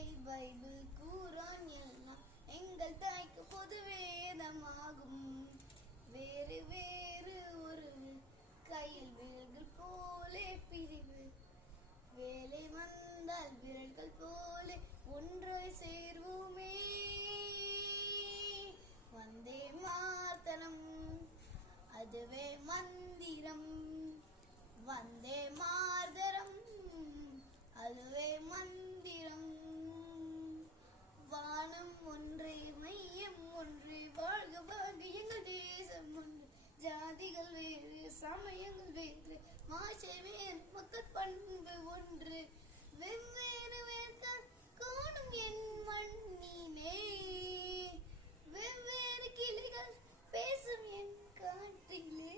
கீதை Bible குரான் எல்லாம் எங்கள் தாய்க்கு பொது வேதமாகும். வேறு வேறு ஒரு கையில் விரல்கள் போலே பிரிவு, வேலை வந்தால் விரல்கள் போலே ஒன்றாய் சேர்வோமே. வந்தே மாதரம் அதுவே மந்திரம், வந்தே மாதரம் அதுவே மந்திரம். வானம் ஒன்றே மையம் ஒன்றே, வாழ்க வாழ்க எங்கள் தேசம் ஒன்று. ஜாதிகள் வேறு சமயங்கள் வேறு, மாசை வேறு மக்கள் பண்பு ஒன்று. வெவ்வேறு வேர்கள் கூடும் என் மண்ணிலே, வெவ்வேறு கிளிகள் பேசும் என் காட்டிலே.